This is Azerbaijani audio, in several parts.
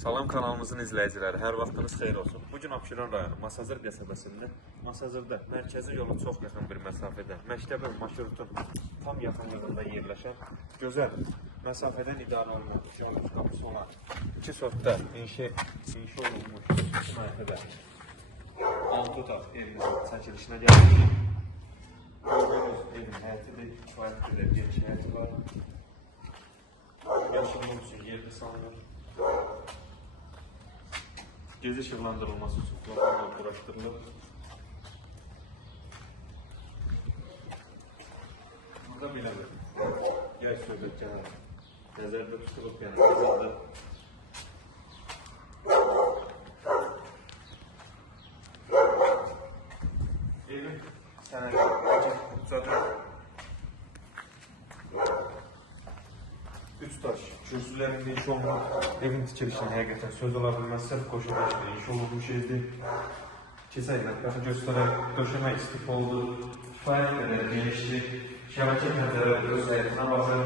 Salam kanalımızın izləyiciləri, hər vaxtınız xeyir olsun. Bugün Abşeron rayonu Masazır qəsəbəsində, Masazırda mərkəzi yola çox yaxın bir məsafədə, məktəbin, marşrutun tam yaxınlığında yerləşən, gözəl məsafədən idarə olunan, icazət qapısı olan, 2 sotda inşa olunmuş mərtəbə 6 otaq evimizin çəkilişinə gəldik. Gördüyünüz evin həyətidir, kifayətli də geniş həyəti var. Yaşılıq üçün yerdə salınır. Gezi işıqlandırılması üçün qapılar quraşdırılır. Burada belə bir yay söhbətləri nəzərdə tutulub, yəni nəzərdə. Evin sənədi ucadır. 3 daş kürsülərində iş olmaq, evin tikilişini həqiqətən söz ola bilməz, sırf qoşulmuş bir iş olunmuş evdir. Keçək mətbəxi göstərək, döşəmə istif oldu, kifayət qədər genişdir, şəbəkə pəncərələri öz həyətinə baxır.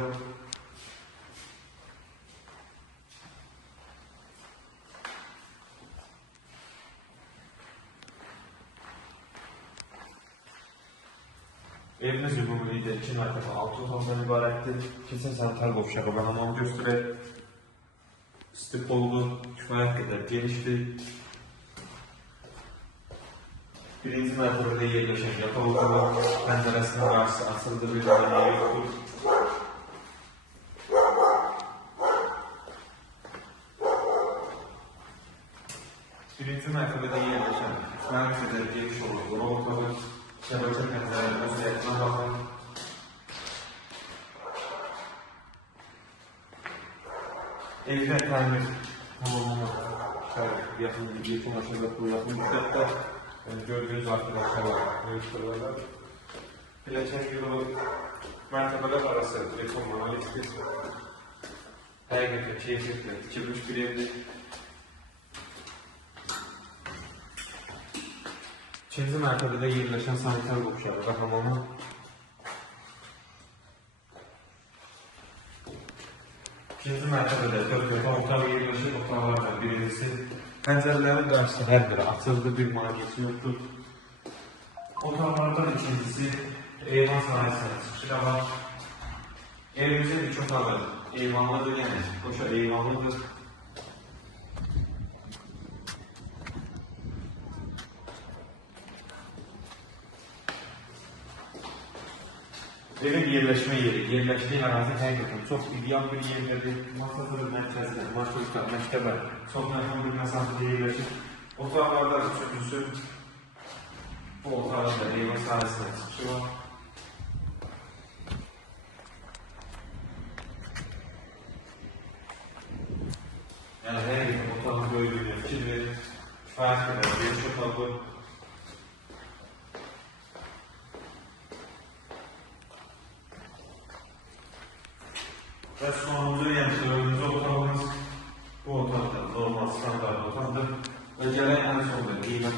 Evimiz ümumilikdə 2 mərtəbə 6 otaqdan ibarətdir. Keçən sanitar qovşağı və hamamı göstərək. İstif oldu, kifayət qədər genişdir. Birinci mərtəbədə yerləşən yataq otağı, pəncərəsinin qarşısı açıldı, bir dənə yoxdur. Birinci mərtəbədə yerləşən kifayət qədər geniş olur, qonaq otağı, şəbəkə pəncərələri öz həyətinə baxın. Evdə təmir tamamını yekunlaşacaq bu yaxın müddətdə gördüyünüz arkadaşlar yığışdırılacaq. Biləcək yılı mərtəbələr arası beton monolitdir. Həqiqətən keyfiyyətlə tikilmiş bir evdir. İkinci mərtəbədə yerləşən sanitar qovşağı və hamamı. İkinci mərtəbədə 4 yataq otağı yerləşir, otaqlardan birincisi. Pəncərələrin qarşısı hər biri açıldı, bir maneəsi yoxdur. Otaqlardan ikincisi eyvan sahəsinə çıxışına var. Evimizin 2 otağı eyvanlıdır, yəni qoşa eyvanlıdır. Evin yerləşmə yeri, yerləşdiyi ərazi həqiqətən çox ideal bir yerdir. Masazır mərkəzdə, marşrutda, məktəbə çox yaxın bir məsafədə yerləşir. Otaqlardan üçüncüsü bu otağın da eyvan sahəsinə çıxışı var. Yəni həqiqətən otağın böyüklüyünə fikir verir. Kifayət qədər geniş otağı. Və sonuncu dördüncü otağımız bu otaqdır, normal standart otaqdır. Və gələk ən sonunda qiymət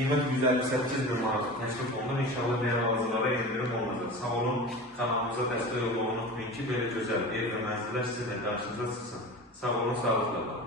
158.000 manat təklif olunur. İnşallah bəyan alıcılara endirim olunacaq. Sağ olun, kanalımıza dəstək olun, unutmayın ki, belə gözəl ev və mənzillər sizinlə qarşınıza çıxsın. Sağ olun, sağlıqla qalın.